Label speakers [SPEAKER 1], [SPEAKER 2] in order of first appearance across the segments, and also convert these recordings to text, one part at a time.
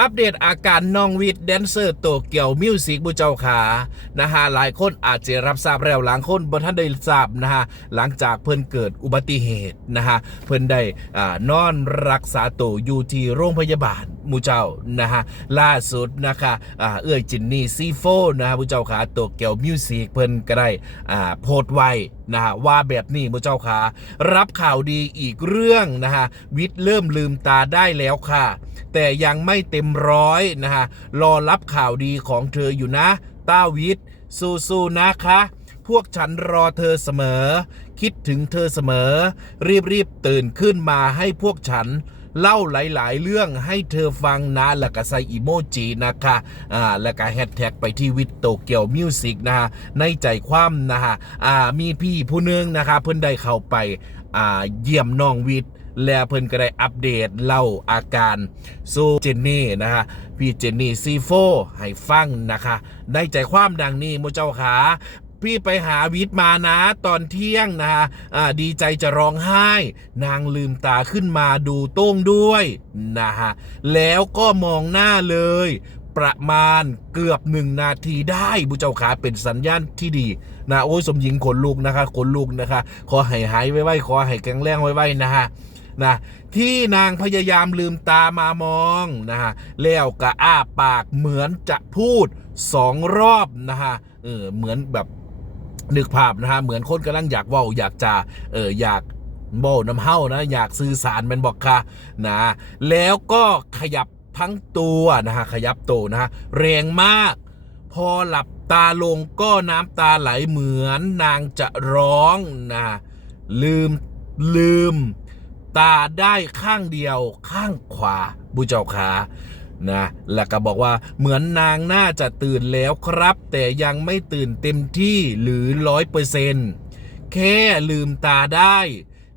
[SPEAKER 1] อัปเดตอาการน้องวิทย์แดนเซอร์โตเกียวมิวสิกบุเจ้าขานะฮะหลายคนอาจจะรับทราบแล้วหลังคนบนท่านได้ทราบนะฮะหลังจากเพิ่นเกิดอุบัติเหตุนะฮะเพิ่นได้อ่านอนรักษาตัวอยู่ที่โรงพยาบาล มูเจ้านะฮะล่าสุดนะคะอ่าเอื้อยจินนี่ซีโฟนะฮะบุเจ้าขาโตเกี่ยวมิวสิกเพิ่นก็ได้อ่าโพสต์ไว้นะฮะว่าแบบนี้บุเจ้าขารับข่าวดีอีกเรื่องนะฮะวิทย์เริ่มลืมตาได้แล้วค่ะ แต่ยังไม่เต็มร้อยนะฮะรอรับข่าวดีของเธออยู่นะ ต้าวิทย์สู้ๆนะคะพวกฉันรอเธอเสมอ คิดถึงเธอเสมอ รีบๆตื่นขึ้นมาให้พวกฉัน เล่าหลาย ๆ เรื่องให้เธอฟังนะแล้วก็ใส่อีโมจินะคะอ่าแล้วก็แฮชแท็กไปที่วิทโตเกียวมิวสิกนะฮะในใจความนะฮะอ่ามีพี่ผู้นึงนะคะเพิ่นได้เข้าไปอ่าเยี่ยมน้องวิทย์แล้วเพิ่นก็ได้อัปเดตเล่าอาการสู้เจนนี่นะฮะพี่เจนนี่ซีโฟให้ฟังนะคะ ได้ใจความดังนี้มูเจ้าขา พี่ไปหาวิทย์มานะตอนเที่ยงนะะดีใจจะร้องไห้ นางลืมตาขึ้นมาดูโต้งด้วยนะฮะแล้วก็มองหน้าเลย ประมาณเกือบหนึ่งนาทีได้บุเจ้าขาเป็นสัญญาณที่ดีนะโอ้ยสมหญิงขนลุกนะคะขนลุกนะคะ ขอให้หายไว้ๆขอให้แข็งแรงไว้ๆนะฮะนะที่นางพยายามลืมตามามองนะฮะแล้วก็อ้าปากเหมือนจะพูดสองรอบนะฮะเออเหมือนแบบ นึกภาพนะฮะเหมือนคนกำลังอยากว่าอยากจะเอออยากโบน้ำเฮ้านะอยากสื่อสารมันบอกค่ะนะแล้วก็ขยับทั้งตัวนะฮะขยับตัวนะฮะแรงมาก พอหลับตาลงก็น้ำตาไหลเหมือนนางจะร้องนะลืมลืม ตาได้ข้างเดียวข้างขวาบุเจ้าขา นะแล้วก็บอกว่าเหมือนนางน่าจะตื่นแล้วครับ แต่ยังไม่ตื่นเต็มที่หรือร้อยเปอร์เซนต์แค่ลืมตาได้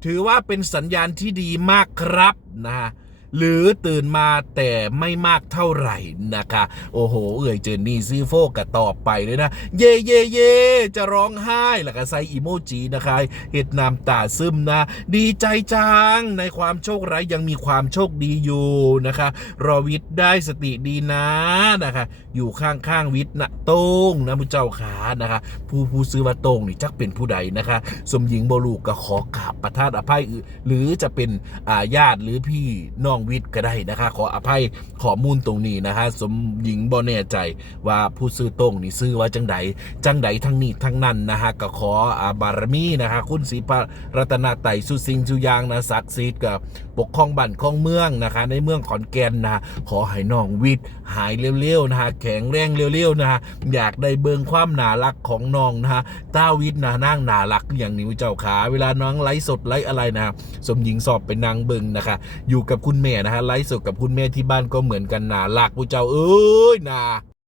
[SPEAKER 1] ถือว่าเป็นสัญญาณที่ดีมากครับนะ หรือตื่นมาแต่ไม่มากเท่าไหร่นะคะ โอ้โห เอ่ยเจนนี่ซีโฟกะตอบไปเลยนะ เย่เย่เย่จะร้องไห้แล้วก็ใส่อีโมจินะคะเห็ดน้ำตาซึมนะ ดีใจจัง ในความโชคร้ายยังมีความโชคดีอยู่นะคะ รอวิทย์ได้สติดีนะนะคะ อยู่ข้างๆวิทย์นะโต้งนะมุเจ้าขานะคะ ผู้ผู้ซื้อว่าโต้งนี่จักเป็นผู้ใดนะคะ สมหญิงบลูกก็ขอกราบประทานอภัยหรือจะเป็นอาญาติหรือพี่น้องวิทย์ก็ได้นะคะขออภัยข้อมูลตรงนี้นะคะสมหญิงบ่แน่ใจว่าผู้ซื้อต้งนี่ซื้อว่าจังใดจังใดทั้งนี้ทั้งนั้นนะฮะก็ขออาบารมีนะคะคุณศรีพระรัตนไตสุสิงสุยางนะศักดิ์สิทธิ์กับปกครองบ้านครองเมืองนะคะ ในเมืองขอนแก่นนะขอให้น้องวิทย์หายเร็วๆนะฮะแข็งแรงเร็วๆนะฮะอยากได้เบิงความหนารักของน้องนะฮะต้าวิทย์นะนั่งหนารักอย่างนิ้วเจ้าขา เวลาน้องไลฟ์สดไลฟ์อะไรนะสมหญิงสอบเป็นนางเบิงนะคะ อยู่กับคุณแม่นะฮะไลฟ์สดกับคุณแม่ที่บ้านก็เหมือนกันหนารักผู้เจ้าเอ้ยนา